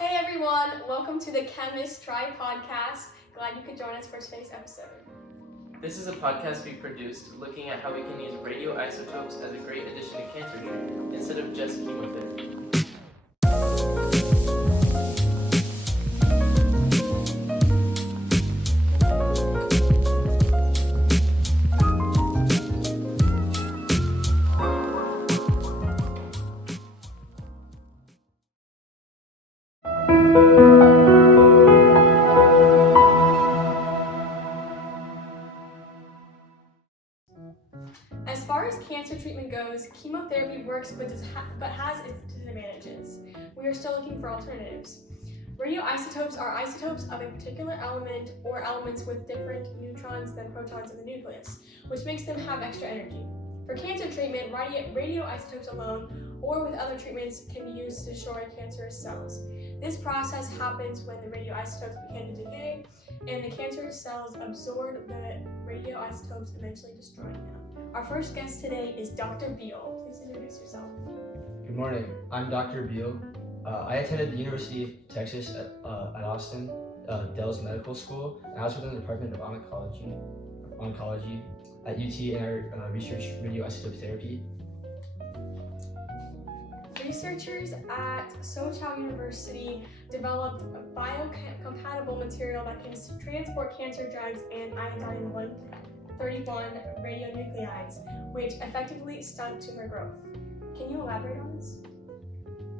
Hey everyone, welcome to the Chem-is-try podcast. Glad you could join us for today's episode. This is a podcast we produced looking at how we can use radioisotopes as a great addition to cancer treatment instead of just chemotherapy. As far as cancer treatment goes, chemotherapy works but has its disadvantages. We are still looking for alternatives. Radioisotopes are isotopes of a particular element or elements with different neutrons than protons in the nucleus, which makes them have extra energy. For cancer treatment, radioisotopes alone or with other treatments can be used to destroy cancerous cells. This process happens when the radioisotopes begin to decay and the cancerous cells absorb the radioisotopes, eventually destroying them. Our first guest today is Dr. Beall. Please introduce yourself. Good morning. I'm Dr. Beall. I attended the University of Texas at Austin, Dell's Medical School, and I was within the Department of Oncology at UT, and I researched radioisotope therapy. Researchers at Sochaux University developed a biocompatible material that can transport cancer drugs and iodine-131 radionuclides, which effectively stunt tumor growth. Can you elaborate on this?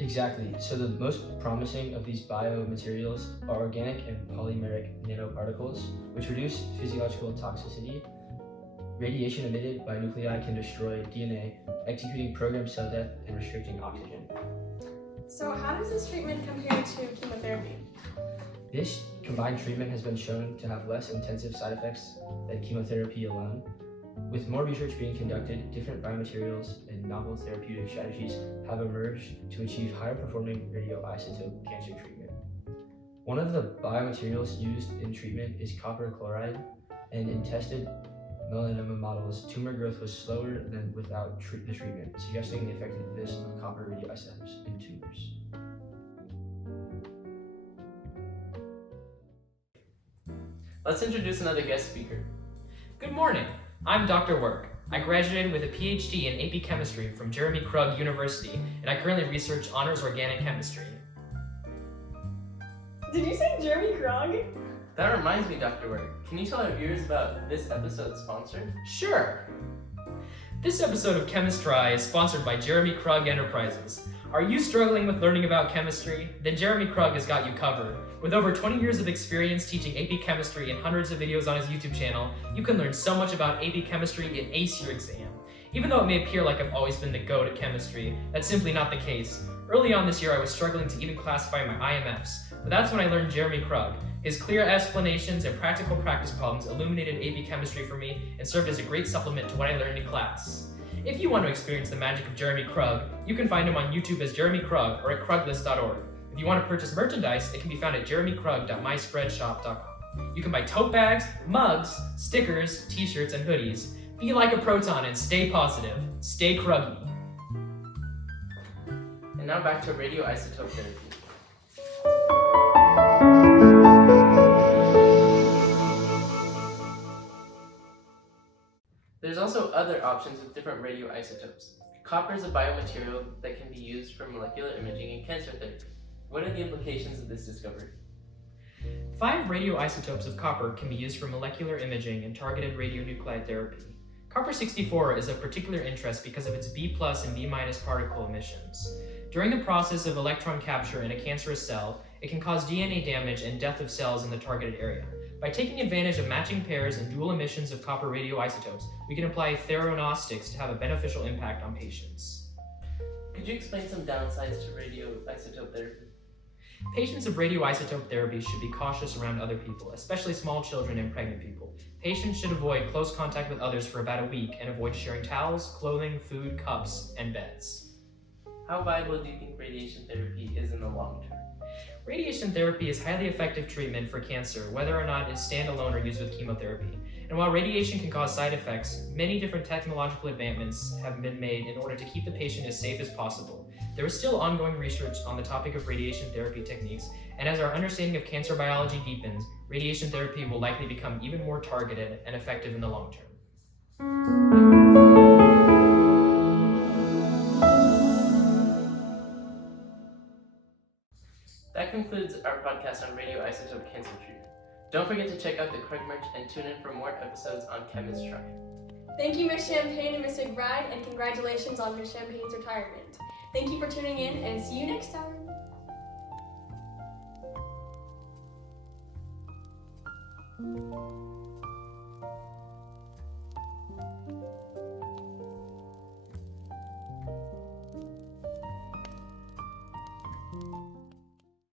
Exactly. So the most promising of these biomaterials are organic and polymeric nanoparticles, which reduce physiological toxicity. Radiation emitted by nuclei can destroy DNA, executing programmed cell death and restricting oxygen. So how does this treatment compare to chemotherapy? This combined treatment has been shown to have less intensive side effects than chemotherapy alone. With more research being conducted, different biomaterials and novel therapeutic strategies have emerged to achieve higher performing radioisotope cancer treatment. One of the biomaterials used in treatment is copper chloride, and in tested melanoma models, tumor growth was slower than without the treatment, suggesting the effectiveness of copper radioisotopes in tumors. Let's introduce another guest speaker. Good morning, I'm Dr. Work. I graduated with a PhD in AP Chemistry from Jeremy Krug University, and I currently research honors organic chemistry. Did you say Jeremy Krug? That reminds me, Dr. Work, can you tell our viewers about this episode's sponsor? Sure. This episode of Chem-is-try is sponsored by Jeremy Krug Enterprises. Are you struggling with learning about chemistry? Then Jeremy Krug has got you covered. With over 20 years of experience teaching AP Chemistry and hundreds of videos on his YouTube channel, you can learn so much about AP Chemistry and ace your exam. Even though it may appear like I've always been the go to chemistry, that's simply not the case. Early on this year, I was struggling to even classify my IMFs, but that's when I learned Jeremy Krug. His clear explanations and practical practice problems illuminated AP Chemistry for me and served as a great supplement to what I learned in class. If you want to experience the magic of Jeremy Krug, you can find him on YouTube as Jeremy Krug or at kruglist.org. If you want to purchase merchandise, it can be found at jeremykrug.myspreadshop.com. You can buy tote bags, mugs, stickers, t-shirts, and hoodies. Be like a proton and stay positive. Stay kruggy. And now back to radioisotope therapy. There's also other options with different radioisotopes. Copper is a biomaterial that can be used for molecular imaging and cancer therapy. What are the implications of this discovery? 5 radioisotopes of copper can be used for molecular imaging and targeted radionuclide therapy. Copper-64 is of particular interest because of its B+ and B- particle emissions. During the process of electron capture in a cancerous cell, it can cause DNA damage and death of cells in the targeted area. By taking advantage of matching pairs and dual emissions of copper radioisotopes, we can apply theranostics to have a beneficial impact on patients. Could you explain some downsides to radioisotope therapy? Patients of radioisotope therapy should be cautious around other people, especially small children and pregnant people. Patients should avoid close contact with others for about a week and avoid sharing towels, clothing, food, cups, and beds. How viable do you think radiation therapy is in the long term? Radiation therapy is highly effective treatment for cancer, whether or not it's standalone or used with chemotherapy. And while radiation can cause side effects, many different technological advancements have been made in order to keep the patient as safe as possible. there is still ongoing research on the topic of radiation therapy techniques, and as our understanding of cancer biology deepens, radiation therapy will likely become even more targeted and effective in the long term. That concludes our podcast on radioisotope cancer treatment. Don't forget to check out the Craig merch and tune in for more episodes on Chem-is-try. Thank you, Ms. Champagne and Ms. McBride, and congratulations on Ms. Champagne's retirement. Thank you for tuning in, and see you next time.